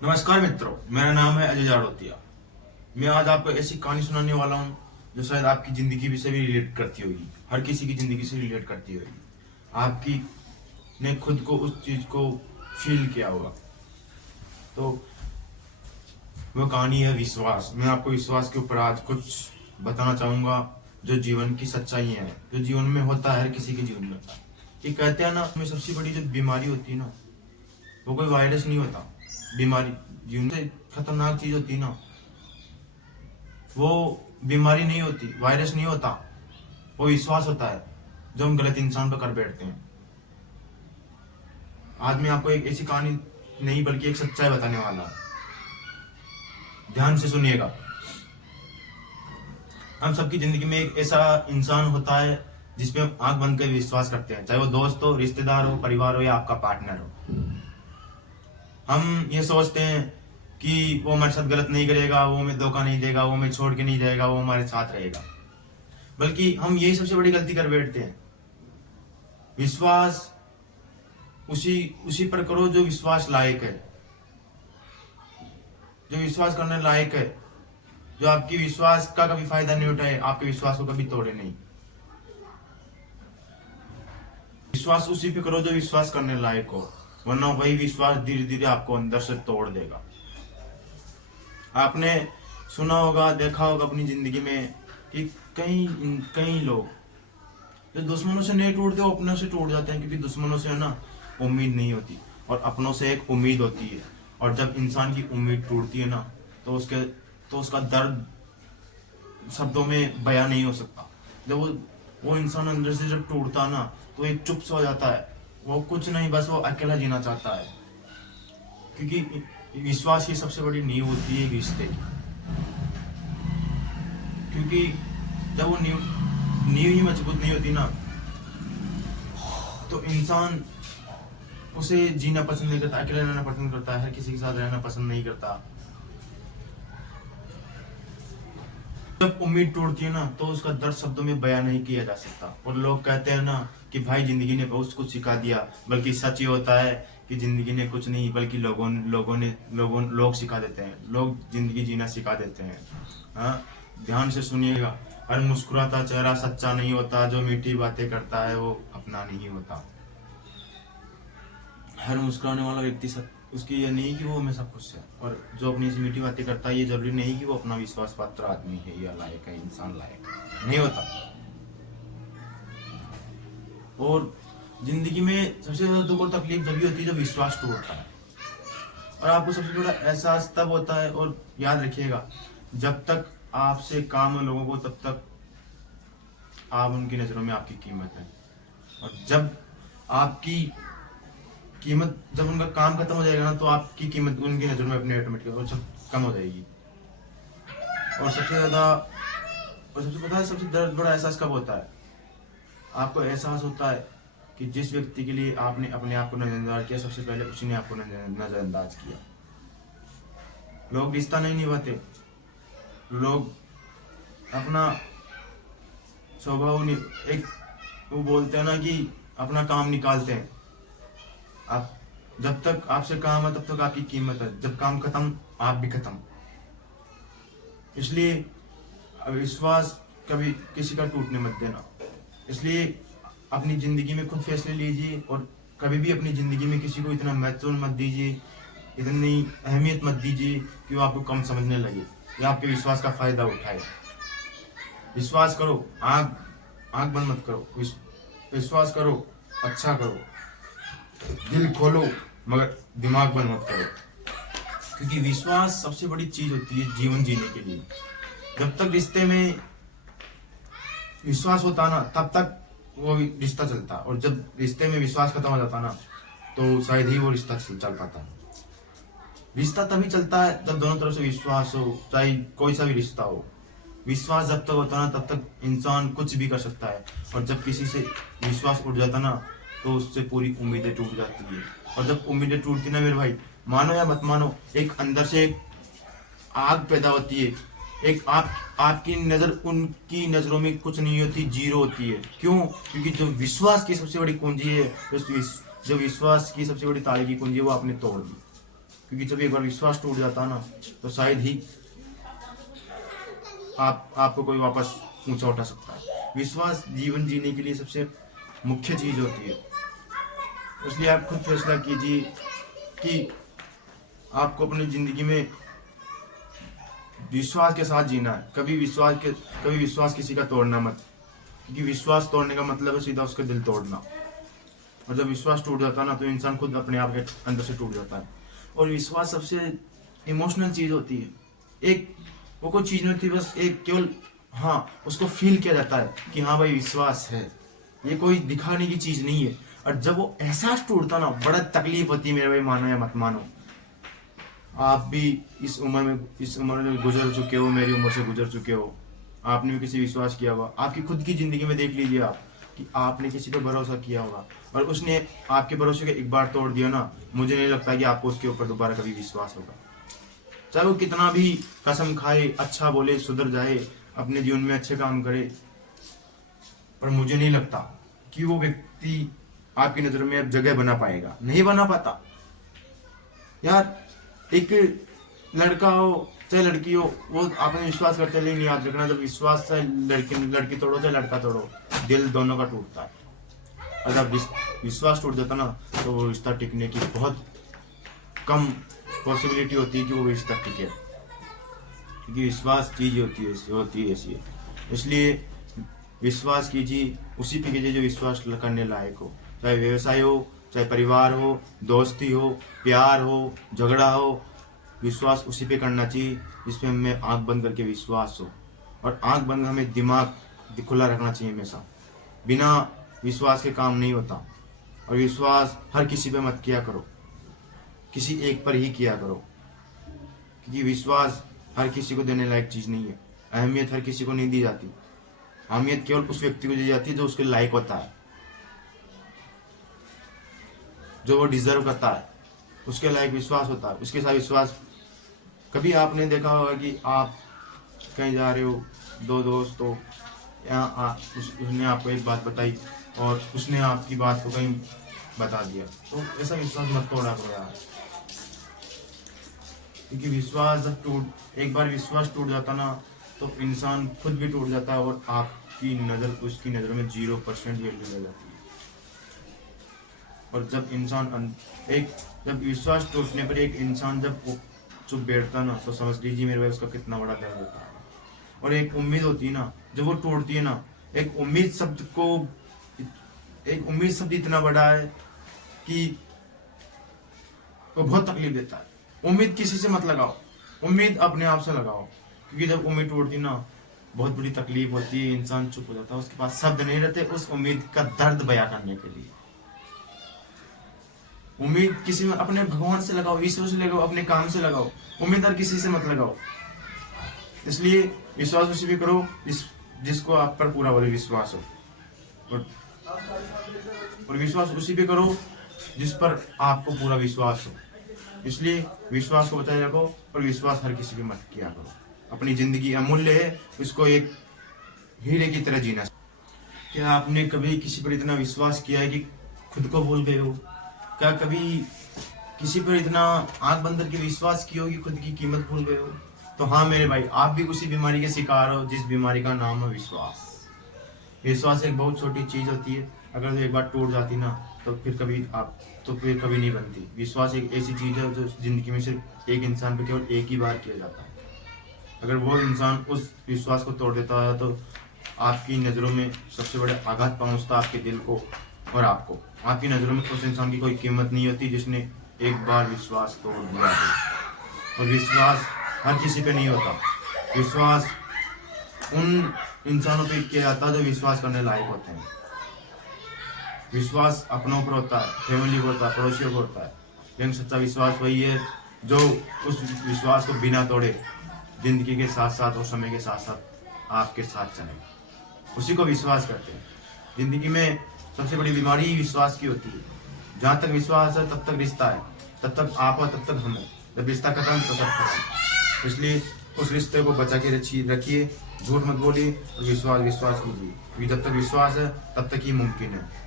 नमस्कार मित्रों, मेरा नाम है अजय जाड़ोतिया। मैं आज आपको ऐसी कहानी सुनाने वाला हूँ जो शायद आपकी जिंदगी से भी रिलेट करती होगी, हर किसी की जिंदगी से रिलेट करती होगी। आपकी ने खुद को उस चीज को फील किया होगा। तो वो कहानी है विश्वास। मैं आपको विश्वास के ऊपर आज कुछ बताना चाहूंगा जो जीवन की सच्चाई है, जो जीवन में होता है, हर किसी के जीवन में होता है। ये कहते हैं ना, हमें सबसे बड़ी जो बीमारी होती है ना, वो कोई वायरस नहीं होता। बीमारी जीवन से खतरनाक चीज होती है ना, वो बीमारी नहीं होती, वायरस नहीं होता, वो विश्वास होता है जो हम गलत इंसान पर कर बैठते हैं। आज मैं आपको एक ऐसी कहानी नहीं बल्कि एक सच्चाई बताने वाला हूं। ध्यान से सुनिएगा। हम सबकी जिंदगी में एक ऐसा इंसान होता है जिसपे हम आंख बंद कर विश्वास करते हैं, चाहे वो दोस्त हो, रिश्तेदार हो, परिवार हो या आपका पार्टनर हो। हम ये सोचते हैं कि वो हमारे साथ गलत नहीं करेगा, वो हमें धोखा नहीं देगा, वो हमें छोड़ के नहीं जाएगा, वो हमारे साथ रहेगा। बल्कि हम यही सबसे बड़ी गलती कर बैठते हैं। विश्वास उसी उसी पर करो जो विश्वास लायक है, जो विश्वास करने लायक है, जो आपकी विश्वास का कभी फायदा नहीं उठाए, आपके विश्वास को कभी तोड़े नहीं। विश्वास उसी पे करो जो विश्वास करने लायक हो, वरना वही विश्वास धीरे धीरे आपको अंदर से तोड़ देगा। आपने सुना होगा, देखा होगा अपनी जिंदगी में कि कई कई लोग जो दुश्मनों से नहीं टूटते वो अपनों से टूट जाते हैं, क्योंकि दुश्मनों से है ना उम्मीद नहीं होती और अपनों से एक उम्मीद होती है। और जब इंसान की उम्मीद टूटती है ना, तो उसका दर्द शब्दों में बयां नहीं हो सकता। जब वो इंसान अंदर से जब टूटता ना, तो एक चुप सा हो जाता है। वो कुछ नहीं, बस वो अकेला जीना चाहता है, क्योंकि विश्वास की सबसे बड़ी नींव होती है रिश्ते की। क्योंकि जब वो नींव ही मजबूत नहीं होती ना, तो इंसान उसे जीना पसंद नहीं करता, अकेले रहना पसंद करता है, हर किसी के साथ रहना पसंद नहीं करता। जब उम्मीद टूटती है ना, तो उसका दर्द शब्दों में बयां नहीं किया जा सकता। और लोग कहते हैं ना कि भाई जिंदगी ने बहुत कुछ सिखा दिया, बल्कि सच ये होता है कि जिंदगी ने कुछ नहीं, बल्कि लोग सिखा देते हैं। लोग जिंदगी जीना सिखा देते हैं। हाँ, ध्यान से सुनिएगा। हर मुस्कुराता चेहरा सच्चा नहीं होता, जो मीठी बातें करता है वो अपना नहीं होता। हर मुस्कुराने वाला व्यक्ति उसकी ये नहीं कि वो हमेशा खुश है, और जो अपनी से मीठी बातें करता है ये जरूरी नहीं कि वो अपना विश्वास पात्र आदमी है या लायक है, इंसान लायक नहीं होता। और जिंदगी में सबसे ज्यादा दुख और तकलीफ जब होती है जब विश्वास टूटता है। और आपको सबसे बड़ा एहसास तब होता है, और याद रखिएगा, जब तक आपसे काम है लोगों को, तब तक आप उनकी नजरों में आपकी कीमत है। और जब आपकी कीमत, जब उनका काम खत्म हो जाएगा ना, तो आपकी कीमत उनकी नजर में अपने ऑटोमेटिक और सब कम हो जाएगी। और सबसे पता है सबसे दर्द बड़ा एहसास कब होता है? आपको एहसास होता है कि जिस व्यक्ति के लिए आपने अपने आप को नजरअंदाज किया, सबसे पहले उसी ने आपको नजरअंदाज किया। लोग रिश्ता नहीं निभाते, लोग अपना स्वभाव एक वो बोलते हैं ना कि अपना काम निकालते हैं। आप जब तक आपसे काम है तब तक आपकी कीमत है, जब काम खत्म आप भी खत्म। इसलिए विश्वास कभी किसी का टूटने मत देना। इसलिए अपनी जिंदगी में खुद फैसले लीजिए, और कभी भी अपनी जिंदगी में किसी को इतना महत्व मत दीजिए, इतनी अहमियत मत दीजिए कि वो आपको कम समझने लगे या आपके विश्वास का फायदा उठाए। विश्वास करो, आंख बंद मत करो, विश्वास करो, अच्छा करो, दिल खोलो, मगर दिमाग बंद मत करो। क्योंकि विश्वास सबसे बड़ी चीज होती है जीवन जीने के लिए। जब तक रिश्ते में विश्वास होता ना, तब तक वो रिश्ता चलता, और जब रिश्ते में विश्वास खत्म हो जाता ना, तो शायद ही वो रिश्ता चल पाता। रिश्ता तभी चलता है जब दोनों तरफ से विश्वास हो, चाहे कोई सा भी रिश्ता हो। विश्वास जब तक होता ना, तब तक इंसान कुछ भी कर सकता है। और जब किसी से विश्वास उठ जाता ना, तो उससे पूरी उम्मीदें टूट जाती है। और जब उम्मीदें टूटती ना मेरे भाई, मानो या मत मानो, एक अंदर से एक आग पैदा होती है। एक आपकी नजर उनकी नजरों में कुछ नहीं होती, जीरो होती है। क्यों? क्योंकि जो विश्वास की सबसे बड़ी कुंजी है, जो विश्वास की सबसे बड़ी ताले की कुंजी है, वो आपने तोड़ दी। क्योंकि जब एक बार विश्वास टूट जाता है ना, तो शायद ही आपको कोई वापस ऊंचा उठा सकता है। विश्वास जीवन जीने के लिए सबसे मुख्य चीज होती है। इसलिए आप खुद फैसला कीजिए कि आपको अपनी जिंदगी में विश्वास के साथ जीना है। कभी विश्वास किसी का तोड़ना मत, क्योंकि विश्वास तोड़ने का मतलब है सीधा उसका दिल तोड़ना। और जब विश्वास टूट जाता है ना, तो इंसान खुद अपने आप के अंदर से टूट जाता है। और विश्वास सबसे इमोशनल चीज होती है। एक वो कोई चीज नहीं होती, बस एक केवल उसको फील किया जाता है कि हाँ भाई विश्वास है। ये कोई दिखाने की चीज नहीं है। और जब वो एहसास टूटता ना, बड़ा तकलीफ होती है मेरे भाई, मानो या मत मानो। आप भी इस उम्र में गुजर चुके हो, मेरी उम्र से गुजर चुके हो। आपने भी किसी विश्वास किया होगा। आपकी खुद की जिंदगी में देख लीजिए आप कि आपने किसी पर भरोसा किया होगा और उसने आपके भरोसे को एक बार तोड़ दिया ना, मुझे नहीं लगता कि आपको उसके ऊपर दोबारा कभी विश्वास होगा। चाहे वो कितना भी कसम खाए, अच्छा बोले, सुधर जाए, अपने जीवन में अच्छे काम करे, पर मुझे नहीं लगता कि वो व्यक्ति आपकी नजर में अब जगह बना पाएगा। नहीं बना पाता यार। एक लड़का हो चाहे लड़की हो, वो आपने विश्वास करते हैं, लेकिन याद रखना, जब विश्वास चाहे लड़की तोड़ो चाहे लड़का तोड़ो, दिल दोनों का टूटता है। और जब विश्वास टूट जाता ना, तो वो रिश्ता टिकने की बहुत कम पॉसिबिलिटी होती है कि वो रिश्ता टिके, क्योंकि विश्वास चीज होती है ऐसी है। इसलिए विश्वास कीजिए, उसी पे कीजिए जो विश्वास करने लायक हो। चाहे व्यवसाय हो, चाहे परिवार हो, दोस्ती हो, प्यार हो, झगड़ा हो, विश्वास उसी पे करना चाहिए जिसमें हमें आंख बंद करके विश्वास हो। और आंख बंद हमें दिमाग खुला रखना चाहिए हमेशा। बिना विश्वास के काम नहीं होता। और विश्वास हर किसी पे मत किया करो, किसी एक पर ही किया करो, क्योंकि विश्वास हर किसी को देने लायक चीज नहीं है। अहमियत हर किसी को नहीं दी जाती। अहमियत केवल उस व्यक्ति को दी जाती है जो उसके लायक होता है, जो वो डिजर्व करता है, उसके लायक विश्वास होता है, उसके साथ विश्वास। कभी आपने देखा होगा कि आप कहीं जा रहे हो, दो दोस्त हो, उसने आपको एक बात बताई और उसने आपकी बात को कहीं बता दिया, तो ऐसा विश्वास मत तोड़ा करो यार। क्योंकि विश्वास जब एक बार विश्वास टूट जाता ना, तो इंसान खुद भी टूट जाता है और आपकी नजर उसकी नजर में 0% वैल्यू ले जाती है। और जब विश्वास टूटने पर एक इंसान जब चुप बैठता ना, तो समझ लीजिए मेरे भाई उसका कितना बड़ा दर्द होता है। और एक उम्मीद होती है ना, जब वो टूटती है ना, एक उम्मीद शब्द इतना बड़ा है कि वो बहुत तकलीफ देता है। उम्मीद किसी से मत लगाओ, उम्मीद अपने आप से लगाओ, क्योंकि जब उम्मीद टूटती ना, बहुत बड़ी तकलीफ होती है, इंसान चुप हो जाता है, उसके पास शब्द नहीं रहते उस उम्मीद का दर्द बयां करने के लिए। उम्मीद किसी में अपने भगवान से लगाओ, ईश्वर से लगाओ, अपने काम से लगाओ, उम्मीद हर किसी से मत लगाओ। इसलिए विश्वास उसी पे करो जिसको आप पर पूरा वाला विश्वास हो, और विश्वास उसी पे करो जिस पर आपको पूरा विश्वास हो। इसलिए विश्वास को बचाए रखो, और विश्वास हर किसी पे मत किया करो। अपनी जिंदगी अमूल्य है, उसको एक हीरे की तरह जीना। क्या आपने कभी किसी पर इतना विश्वास किया है कि खुद को भूल गए हो? क्या कभी किसी पर इतना आंख बंद करके विश्वास किया हो कि खुद की कीमत भूल गए हो? तो हाँ मेरे भाई, आप भी उसी बीमारी के शिकार हो जिस बीमारी का नाम है विश्वास। विश्वास एक बहुत छोटी चीज होती है, अगर एक बार टूट जाती ना, तो फिर कभी नहीं बनती। विश्वास एक ऐसी चीज है जो जिंदगी में सिर्फ एक इंसान पर केवल एक ही बार किया जाता है। अगर वो इंसान उस विश्वास को तोड़ देता है, तो आपकी नज़रों में सबसे बड़ा आघात पहुंचता आपके दिल को और आपको। आपकी नज़रों में उस इंसान की कोई कीमत नहीं होती जिसने एक बार विश्वास तोड़ दिया है। और विश्वास हर किसी पे नहीं होता। विश्वास उन इंसानों पे किया जाता है जो विश्वास करने लायक होते हैं। विश्वास अपनों पर होता है, फैमिली पर होता है, पड़ोसियों पर होता है, लेकिन सच्चा विश्वास वही है जो उस विश्वास को बिना तोड़े जिंदगी के साथ साथ और समय के साथ साथ आपके साथ चले, उसी को विश्वास करते हैं। जिंदगी में सबसे बड़ी बीमारी ही विश्वास की होती है। जहाँ तक विश्वास है तब तक रिश्ता है, तब तक आप और तब तक हम है। जब रिश्ता खत्म तो सब खत्म। इसलिए उस रिश्ते को बचा के रखिए, झूठ मत बोलिए और विश्वास कीजिए, क्योंकि जब तक विश्वास है तब तक ही मुमकिन है।